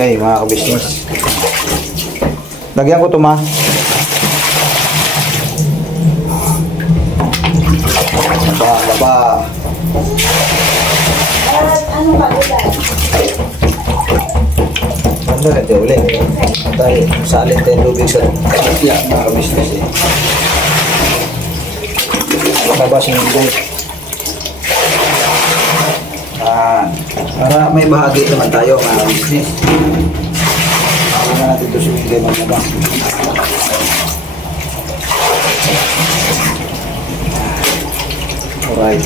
mamimigay mga kabisnes. Lagyan ko ito ma. Baba. Ano ba ulan? Ano na ito ulit? Dahil salin tayo lubig sa mga kabisnes eh. Babas yung lubig. Para may bahagi naman tayo mga kabisnes. Ako na natin ito sumigay ng mga. Alright.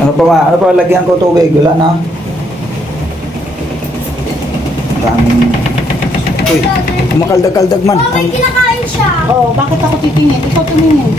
Ano pa ma? Ano pa lagyan ko tubig? Wala na. Uy, kumakaldag-kaldag man. May kinakain siya. Oo, bakit ako titingin? Ikaw tumingin.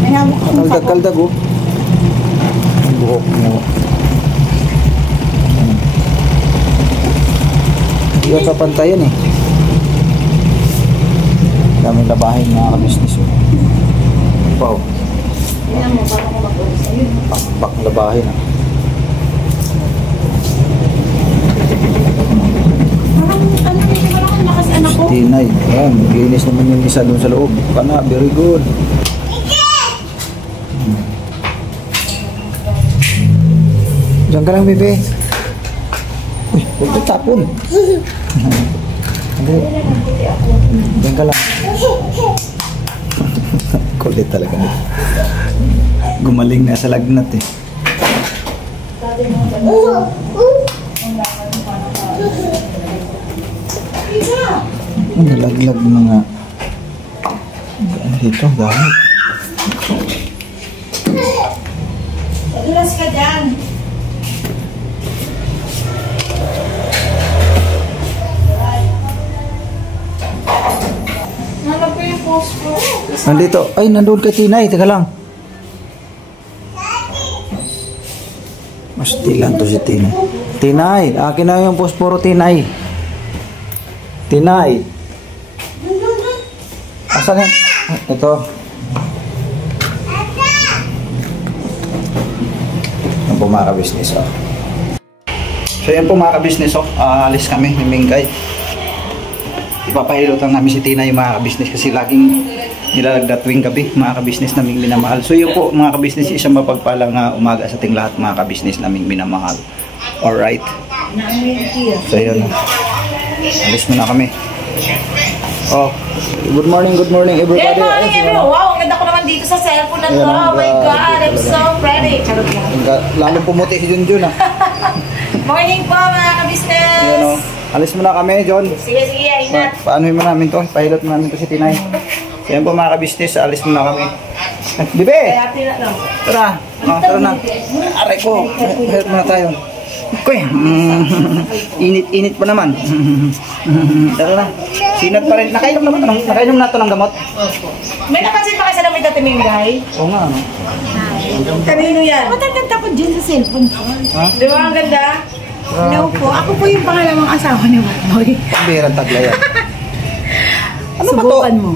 May hawak akong sako. Kaldag-kaldag oh. Ang buhok mo. Hindi ka papantayan eh. Dami labahin mga kabisnes oh. Wow. Tingnan mo, baka ko mag-ulis. Ayun. Pakpak labahin ah. Parang lakas anak ko. Tinay. Ayan, ginis naman yung isa doon sa loob. Kana, very good. Diyan ka lang, bebe. Uy, huwag ka tapon. Diyan ka lang. Kulit talaga nito. Gumaling na sa lagnat eh. Nalaglag mga dito, dahil. Madulas ka dyan. Nalap ko yung post ko. Nandito. Ay, nandun kay Tinay. Teka lang. Mastilan to si Tinay. Tinay, akin na yung posporo, Tinay. Tinay. Asan yan? Ito. Yan po mga ka-business. Oh. So yan po mga ka-business. Oh. Alis kami ni Mingkay. Ipapahilot lang namin si Tina yung mga ka-business kasi laging nilalagda tuwing gabi mga ka-business naming minamahal. So yun po mga ka-business, isang mapagpalang umaga sa ating lahat mga ka-business naming minamahal. Alright. So yun. Alis muna kami. Oh, good morning everybody. Good morning everyone. Wow, ang ganda ko naman dito sa cellphone na to. Oh my God, I'm so pretty. Charot lang. Lalong pumuti si Junjun ah. Morning po mga ka-business. Ayan o. Alis muna kami, John. Sige, ingat. Paanohin mo namin to? Pahilot mo namin to si Tinay. So yan po mga ka-business, alis muna kami. Bibe! Tara! Tara na. Aray ko. Pahilot muna tayo. Kuy, init pa naman. Tara na. Sinat pa rin. Nakainom na ito ng gamot. May napansin pa kayo sa damit na Timingay? Oo nga, ano? Kanino yan? Mataganda ko dyan sa cellphone ko. Ha? Di ba ang ganda? Hello po. Ako po yung pangalawang asawa ni Boy. Pambirang taglayan. Ano ba to? Subukan mo.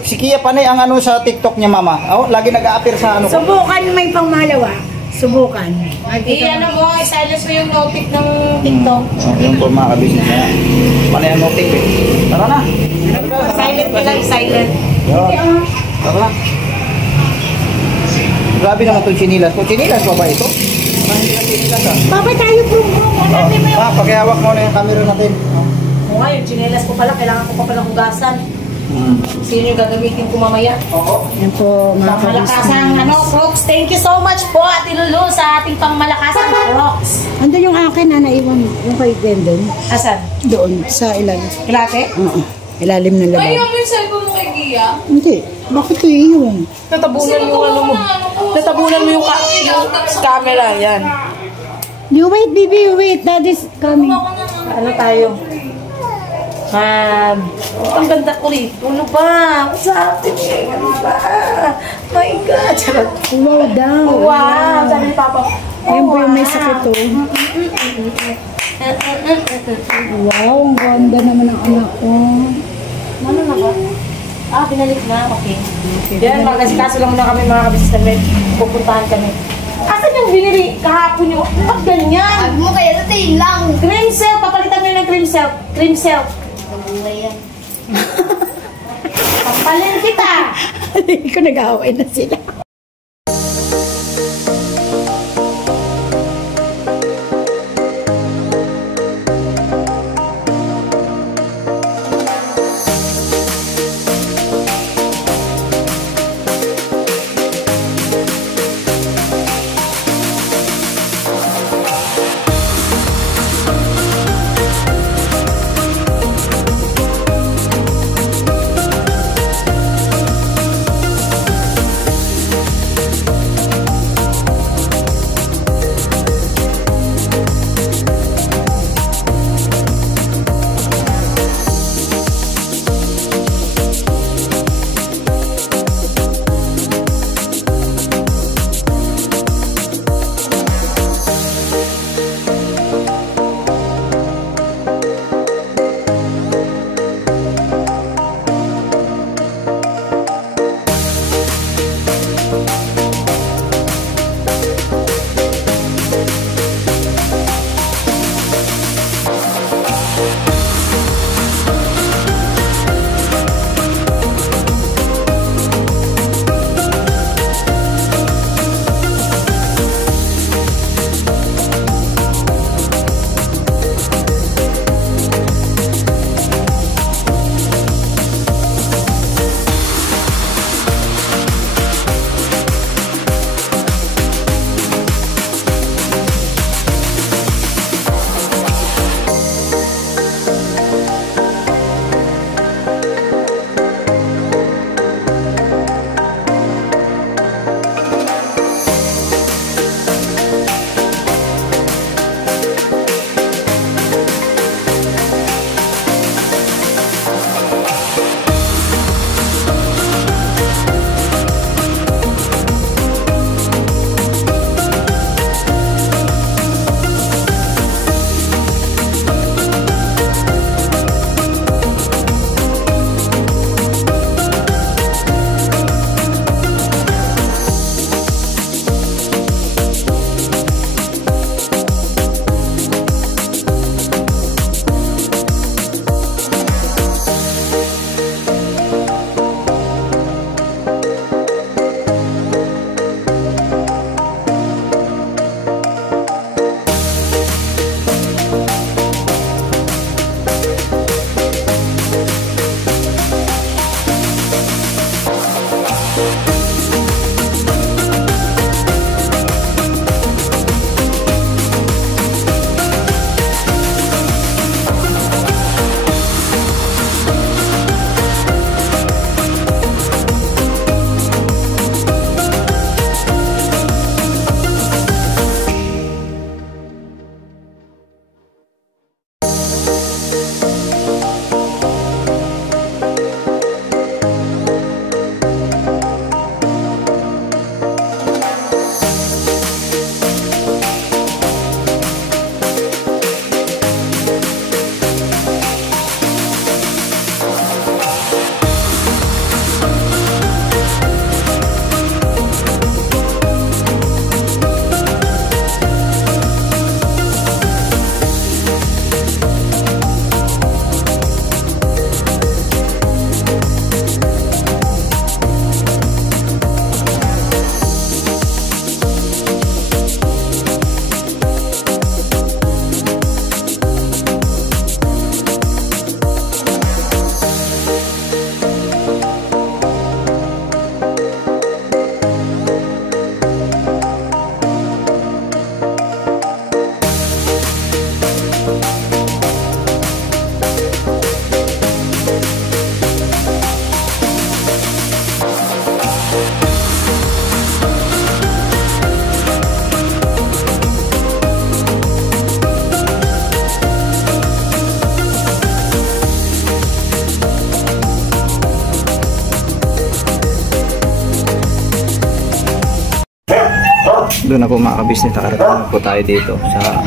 Si Kia Panay ang ano sa TikTok niya, mama. Oh, lagi nag-a-appear sa ano ko. Subukan may pangmalawa. Subukan. Ano mo, silence mo yung notif ng TikTok. Yung po mga ka-business na. Panay ang notif eh. Tara na. Silent ka lang, silent. Yun. Tara na. Grabe naman itong chinilas. Kung chinilas pa ba ito? Parang hindi na chinilas ah. Baba tayo bro. Pakihawak mo na yung camera natin. Oo nga, yung chinelas ko pala, kailangan ko pa palang hugasan. Sino yung gagamitin ko mamaya? Oo. Yan po mga Pangmalakasang Crocs. Thank you so much po, Ate Lulu, sa ating pangmalakasang Crocs. Andun yung akin na naiwan yung kay Bendon. Asan? Doon sa ilalim. Kilate? Oo. Ilalim ng Ay, lababo. yung cellphone mo kay Gia? Hindi. Bakit ito iiwan? Natabunan mo yung ano mo. Natabunan mo yung camera, yan. You wait, baby. Wait. Dad is coming. Ano tayo? Ang ganda ko rin. Ano ba? What's happening? Ano ba? My God. Charot. Wow daw. Wow. Sabi ni Papa. Yan po yung may sakit to. Wow, ang ganda naman ng anak ko. Ano na ba? Pinalik na. Okay. Yan, magkasikaso lang muna kami mga kabisnes namin. Pupuntahan kami. Asan yung binili kahapon yung... Ba't ganyan? Sabi mo kaya natin lang. Cream silk. Papalitan mo yun ng cream silk. Cream silk. Kamulay yan. Pampalin kita. Hindi ko nag-away na sila. Doon na po mga kabisnes, nakarating na po tayo dito sa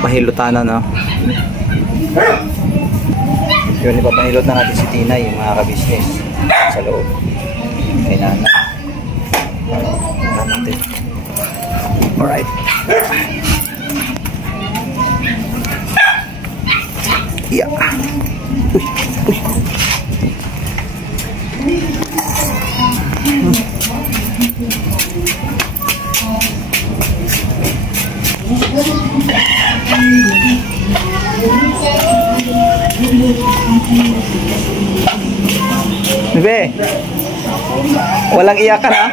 pahilutanan, no? Yun, ipapahilot na natin si Tinay, mga kabisnes, sa loob. Kay Nana. Natin. Alright. Yeah. Uy, uy. Bebe, walang iyakan ha?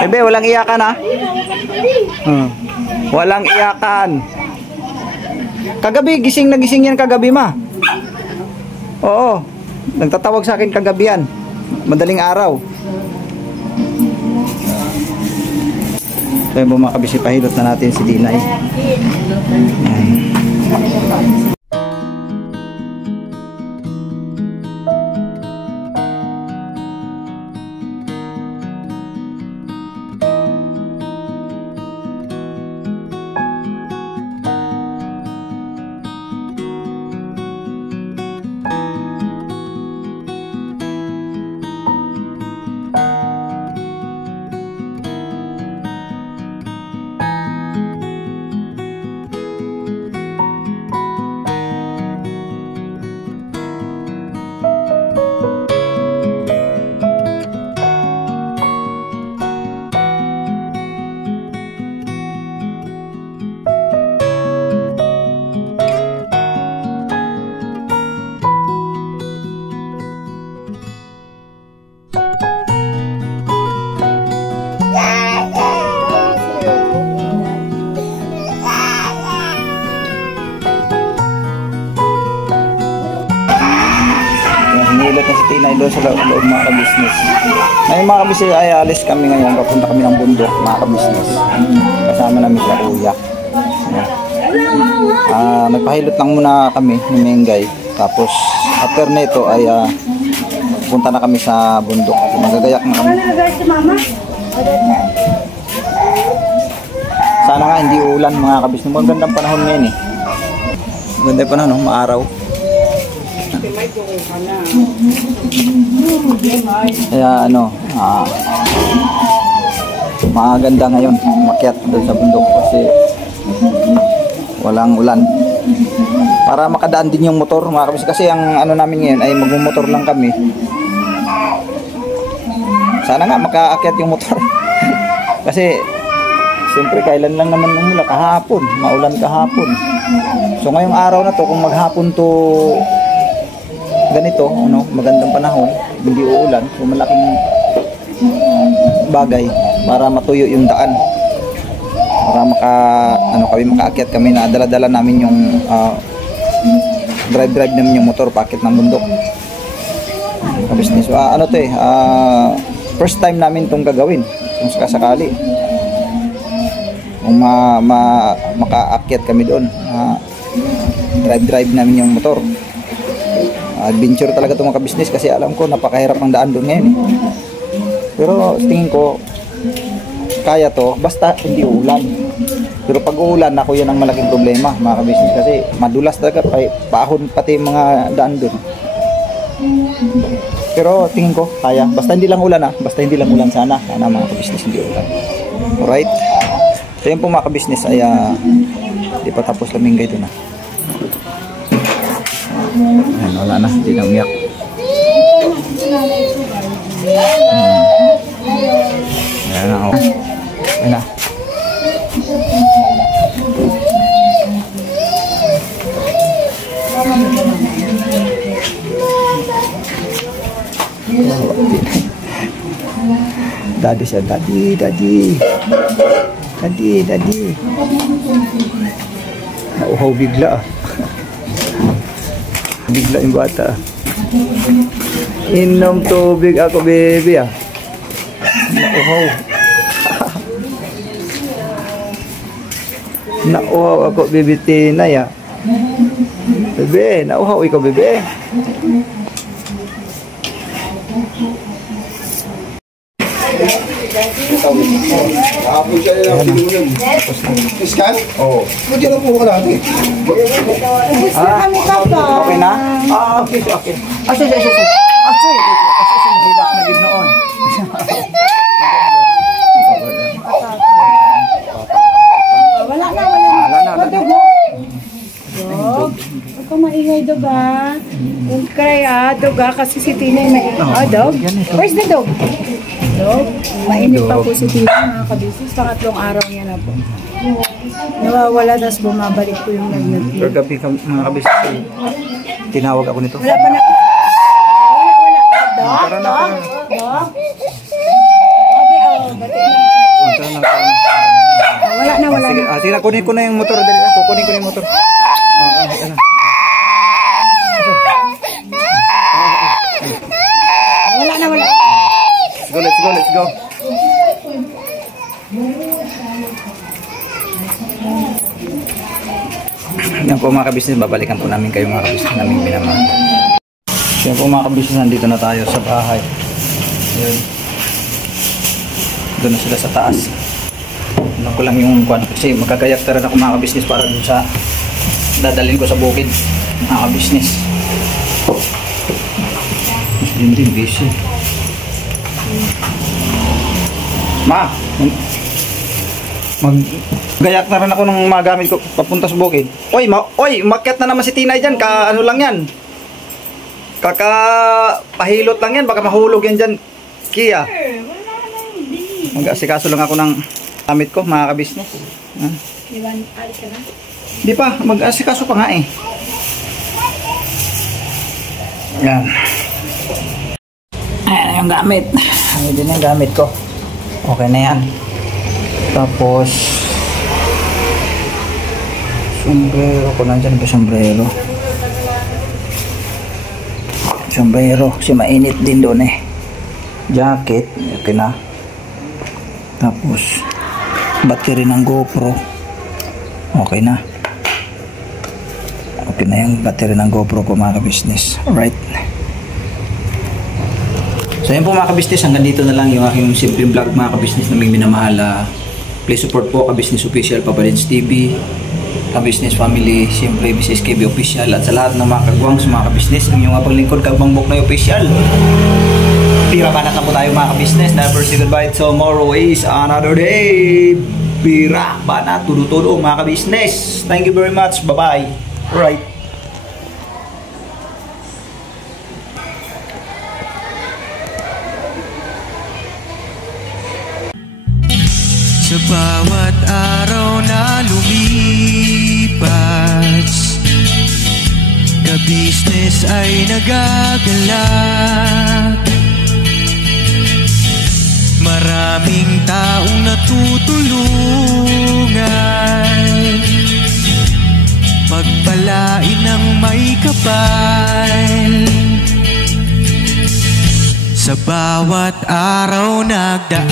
Bebe, walang iyakan ha? Walang iyakan. Kagabi, gising na gising yan kagabi ma. Oo, nagtatawag sa akin kagabi yan. Madaling araw. So yun po mga kabisi, pahilot na natin si Dinay. Hinilat na si Tinay doon sa loob mga ka-business. Ngayon mga ka-business ay alis kami ngayon. Papunta kami ng bundok mga ka-business. Kasama namin sa kuya. Nagpahilot lang muna kami ni Mengay. Tapos after nito ay punta na kami sa bundok. Magagayak na kami. Sana nga hindi ulan mga ka-business. Magandang panahon ngayon eh. Magandang panahon, no? Maaraw. Kaya maganda ngayon makyat doon sa bundok kasi walang ulan para makadaan din yung motor mga kabis, kasi ang namin ngayon ay magmumotor lang kami. Sana nga makaakyat yung motor kasi siyempre kailan lang naman nila kahapon, maulan kahapon. So ngayong araw na to, kung maghapon to ganito, magandang panahon, hindi uulan, kung malaking bagay para matuyo yung daan, para makaakyat kami na dala-dala namin yung drive namin yung motor paakit ng bundok. Business. First time namin itong gagawin kung sakasakali, kung makaakyat kami doon, drive namin yung motor. Adventure talaga itong mga business kasi alam ko napakahirap ang daan doon ngayon eh. Pero tingin ko kaya to basta hindi ulan. Pero pag uulan, ako yan ang malaking problema mga business kasi madulas talaga, paahon pati mga daan doon. Pero tingin ko kaya, basta hindi lang ulan basta hindi lang ulan sana mga business, hindi ulan. Alright, so yun po mga business ay di pa tapos lamingay doon Ayan, wala na, hindi na umiyak. Ayan na, ayan na. Daddy siya, daddy. Nauhaw bigla Bigla yung bata. Inom tubig ako, baby Nauhaw. Nauhaw ako, baby Tinay Bebe, nauhaw ikaw, bebe. Kahapon siya lang sinunan. Iskan? Oo. Ba't yan ang po ka natin? Okay na? Okay. Sige. Hilak na din noon. may duga. Huwag kaya, duga kasi si Tinay may... dog? Where's the dog? Dog? Mainit pa po si Tinay, mga kabisis. Pangatlong araw niya na po. Nawawala, tapos bumabalik po yung lagnat niya. Kagabi mga kabisis, tinawag ako nito. Wala pa na... Wala. Tara na, tara na. Dog? Bati na. Tara na, tara na. Wala na, wala Sige, na. sige, kunin ko na yung motor. Dali na, kunin ko na yung motor. Ano? Wala na, wala. Let's go, let's go. Yan po mga kabisnes, babalikan po namin kayo mga kabisnes namin minamahal. Yan po mga kabisnes, nandito na tayo sa bahay. Yun. Doon na sila sa taas. Ano ko lang yung kwan kasi magkagayak tara na ako mga kabisnes para dun sa dadalhin ko sa bukid mga kabisnes. Hindi busy. Ma, gayak na rin ako ng mga gamit ko papunta sa bukid. Oy, makyat na naman si Tinay dyan. Ano lang yan? Pahilot lang yan. Baka mahulog yan dyan. Kia. Mag-asikaso lang ako ng gamit ko, mga kabisnes. Di pa, mag-asikaso pa nga eh. Yan. Ayan yung gamit. Ayan din yung gamit ko. Okay na yan. Tapos sombrero ko nandyan ba sombrero? Sombrero. Kasi mainit din doon eh. Jacket. Okay na. Tapos battery ng GoPro. Okay na. Okay na yung battery ng GoPro ko mga ka-business. Alright. So yun po mga ka-business, hanggang dito na lang yung aking simple vlog mga ka-business na may minamahal. Please support po ka-business official, Papa Dins TV, ka-business family, siyempre Mrs. KB official, at sa lahat ng mga kagwang sa mga ka-business, ang inyong paglingkod Kagbang Boknoy official. Pira banat na po tayo mga ka-business. Never say goodbye. Tomorrow is another day. Pira banat, tudo-tudo mga ka-business. Thank you very much. Bye-bye. Alright. Sa bawat araw na lumipas, ka-business ay nagagalak. Maraming taong natutulungan, pagpalain ng may kapal. Sa bawat araw nagdaan,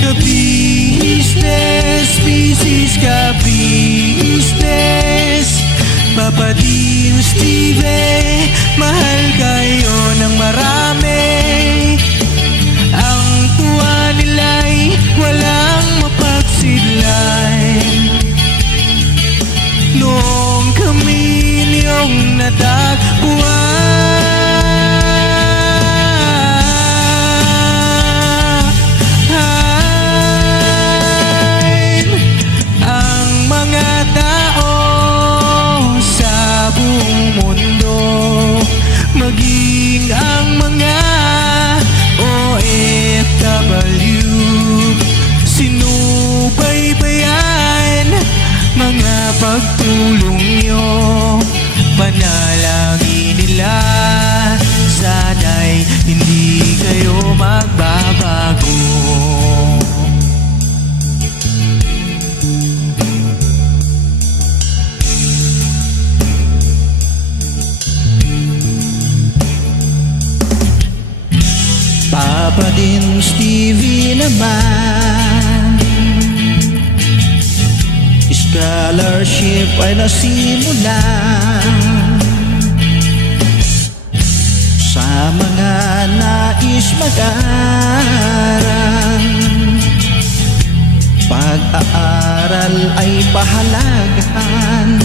ka-business, business ka-business, Papa Dins TV, mahal kayo ng marami. Ang tuwa nila'y walang mapagsidlay. Noong kami niyong natagpuan, maging ang mga OFW, sinubaybayan mga pagtulong nyo, panalangin nila, sana'y hindi kayo magbabago. Papa Dins TV naman, scholarship ay nasimula sa mga nais mag-aral. Pag-aaral ay pahalagahan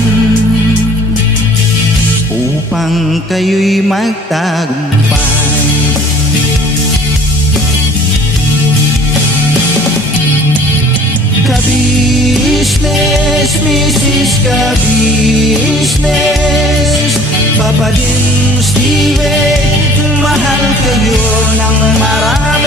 upang kayo'y magtagumpay. Ka-business, Mrs. Ka-business, Papa din Steve, mahal kayo ng marami.